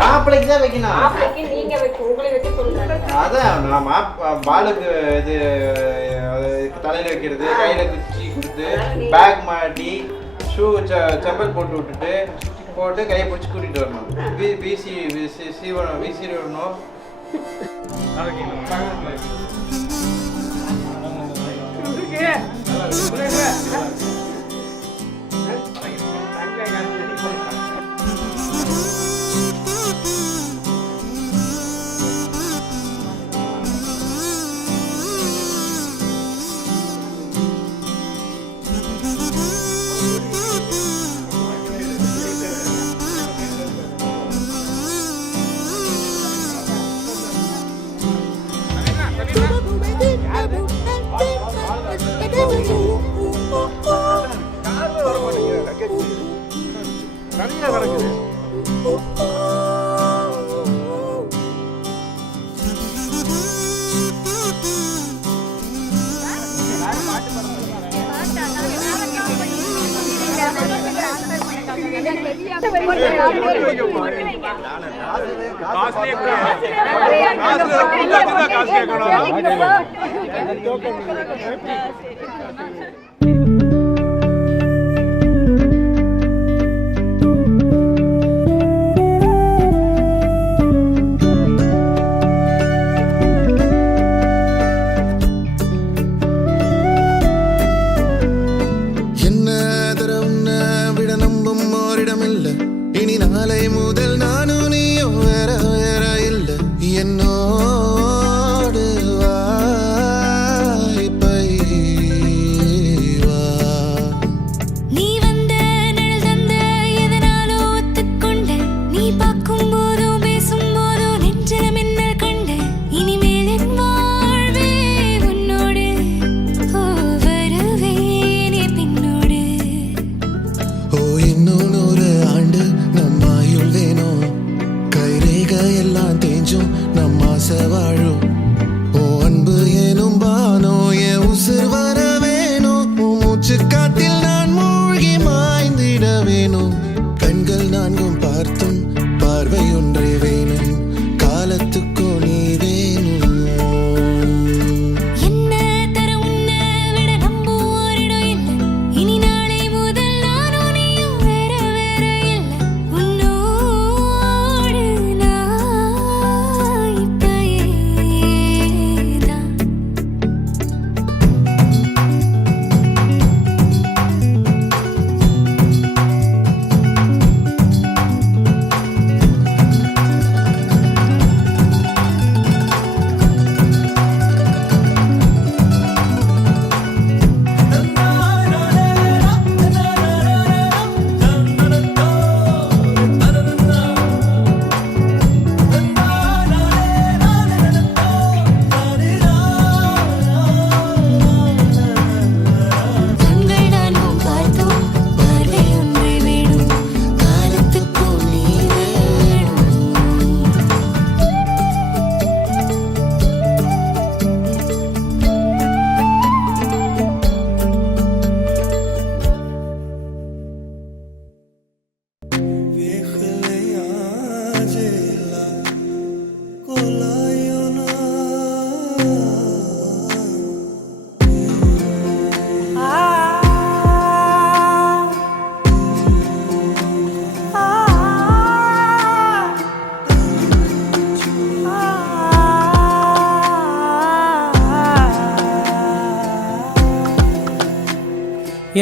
மாப்பிளைக்கு தான் வைக்கணும். அதான் பாலுக்கு இது தலையில வைக்கிறது, கையில குச்சி கொடுத்து பேக் மாட்டி ஷூ செப்பல் போட்டு விட்டுட்டு போட்டு கையை பிடிச்சி கூட்டிட்டு வரணும். வீசி விடணும்.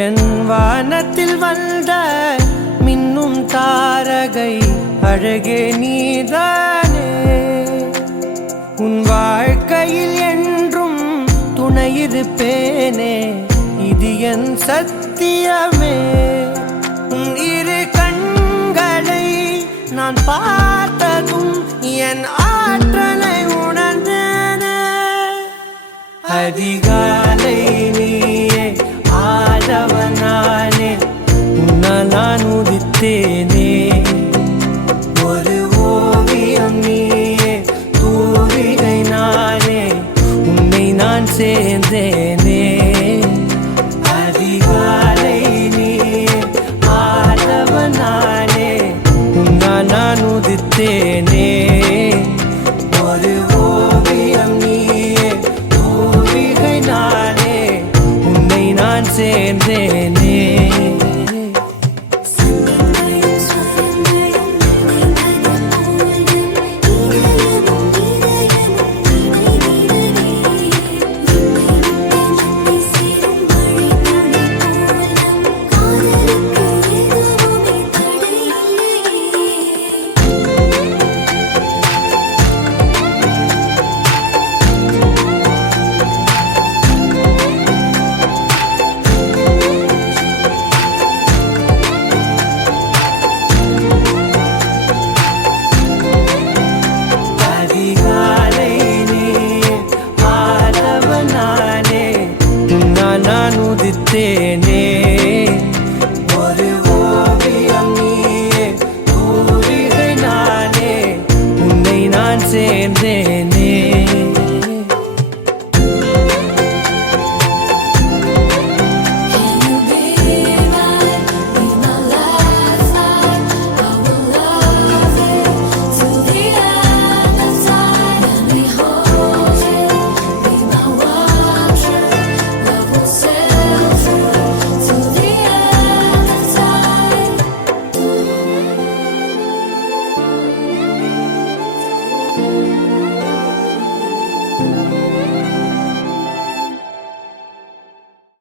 என் வானத்தில் வந்த மின்னும் தாரகை அழகே நீதானே. உன் வாழ்க்கையில் என்றும் துணையிருப்பேனே, இது என் சத்தியமே. உன் இரு கண்களை நான் பார்த்ததும் என் ஆற்றலை உணர்ந்தேனே. அதிகாலை நீயே ஆதவனானே, உன்னால் நான் உதித்தேனே. ஒரு ஓவியம் நீயே, தூவிகை நானே, உன்னை நான் சேர்ந்தேனே. ஒரு ஓவியம் நீயே ஓவிகை நானே உன்னை நான் சேர்ந்தேனே அதிகாலை நீயே ஆதவன் நானே உன்னால் நான் உதித்தேனே ஒரு ஓவியம் நீயே ஓவிகை நானே உன்னை நான் சேர்ந்தேன்